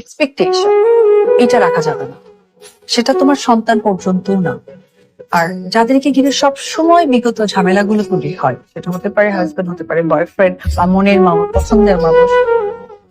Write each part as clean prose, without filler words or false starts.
Expectation, এটা রাখা যাবে না। সেটা তোমার সন্তান পর্যন্ত না। আর যাদেরকে ঘিরে সব সময় বিগত ঝামেলাগুলো তৈরি হয়, সেটা হতে পারে হাজবেন্ড, হতে পারে বয়ফ্রেন্ড বা মনের মানুষ, পছন্দের মানুষ,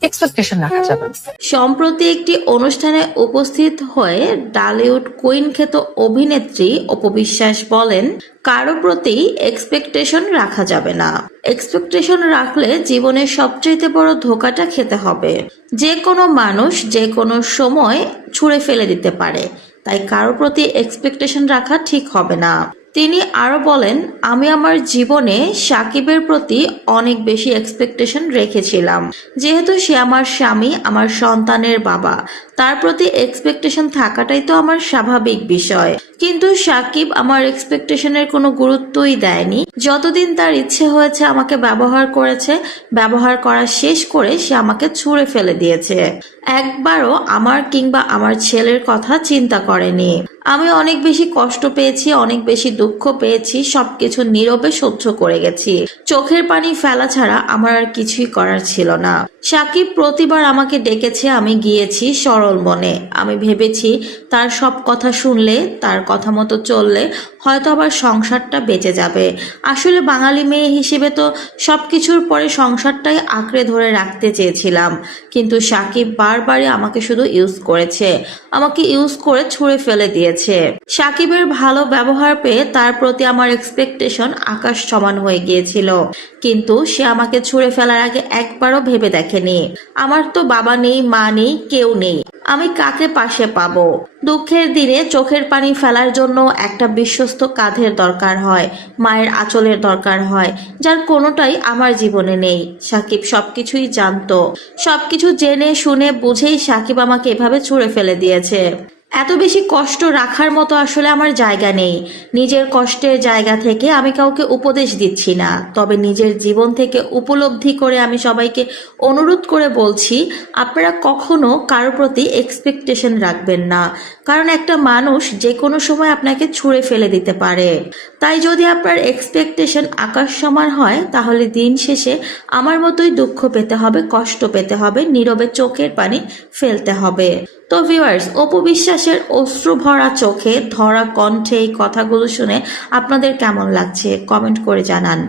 এক্সপেকটেশন রাখা যাবে না। সম্প্রতি একটি অনুষ্ঠানে উপস্থিত হয়ে ডালিউড কুইন খ্যাত অভিনেত্রী অপবিশ্বাস বলেন, কারো প্রতি এক্সপেকটেশন রাখা যাবে না। এক্সপেকটেশন রাখলে জীবনের সবচেয়ে বড় ধোকাটা খেতে হবে। যে কোনো মানুষ যে কোনো সময় ছুঁড়ে ফেলে দিতে পারে, তাই কারো প্রতি এক্সপেকটেশন রাখা ঠিক হবে না। তিনি আরো বলেন, আমি আমার জীবনে সাকিবের প্রতি অনেক বেশি এক্সপেকটেশন রেখেছিলাম। যেহেতু সে আমার স্বামী, আমার সন্তানের বাবা, তার প্রতি এক্সপেকটেশন থাকাটাই তো আমার স্বাভাবিক বিষয়। কিন্তু সাকিব আমার এক্সপেকটেশনের কোনো গুরুত্বই দেয়নি। যতদিন তার ইচ্ছে হয়েছে আমাকে ব্যবহার করেছে, ব্যবহার করা শেষ করে সে আমাকে ছুঁড়ে ফেলে দিয়েছে। একবারও আমার কিংবা আমার ছেলের কথা চিন্তা করেনি। আমি অনেক বেশি কষ্ট পেয়েছি, অনেক বেশি দুঃখ পেয়েছি, সবকিছু নীরবে সহ্য করে গেছি। চোখের পানি ফেলা ছাড়া আমার আর কিছুই করার ছিল না। সাকিব প্রতিবার আমাকে ডেকেছে, আমি গিয়েছি সরল মনে। আমি ভেবেছি তার সব কথা শুনলে, তার কথা মতো চললে হয়তো আবার সংসারটা বেঁচে যাবে। আসলে বাঙালি মেয়ে হিসেবে তো সবকিছুর পরে সংসারটাই আঁকড়ে ধরে রাখতে চেয়েছিলাম। কিন্তু সাকিব বারবারই আমাকে শুধু ইউজ করেছে, আমাকে ইউজ করে ছুঁড়ে ফেলে দিয়েছে। সাকিবের ভালো ব্যবহার পেয়ে তার প্রতি আমার এক্সপেকটেশন আকাশ সমান হয়ে গিয়েছিল। কিন্তু সে আমাকে ছুঁড়ে ফেলার আগে একবারও ভেবে দেখেনি। আমার তো বাবা নেই, মা নেই, কেউ নেই। আমি কাকে পাশে পাবো? দুঃখের দিনে চোখের পানি ফেলার জন্য একটা বিশ্বস্ত কাঁধের দরকার হয়, মায়ের আঁচলের দরকার হয়, যার কোনোটাই আমার জীবনে নেই। সাকিব সবকিছুই জানতো, সবকিছু জেনে শুনে বুঝেই সাকিব আমাকে এভাবে ছুঁড়ে ফেলে দিয়েছে। এত বেশি কষ্ট রাখার মতো আসলে আমার জায়গা নেই। নিজের কষ্টের জায়গা থেকে আমি কাউকে উপদেশ দিচ্ছি না, তবে নিজের জীবন থেকে উপলব্ধি করে আমি সবাইকে অনুরোধ করে বলছি, আপনারা কখনো কারোর প্রতি এক্সপেকটেশন রাখবেন না। কারণ একটা মানুষ যে কোনো সময় আপনাকে ছুঁড়ে ফেলে দিতে পারে। তাই যদি আপনার এক্সপেকটেশন আকাশ সমান হয়, তাহলে দিন শেষে আমার মতোই দুঃখ পেতে হবে, কষ্ট পেতে হবে, নীরবে চোখের পানি ফেলতে হবে। তো ভিউয়ার্স, অপু বিশ্বাসের অশ্রু ভরা চোখে ধরা কণ্ঠে এই কথাগুলো শুনে আপনাদের কেমন লাগছে কমেন্ট করে জানান।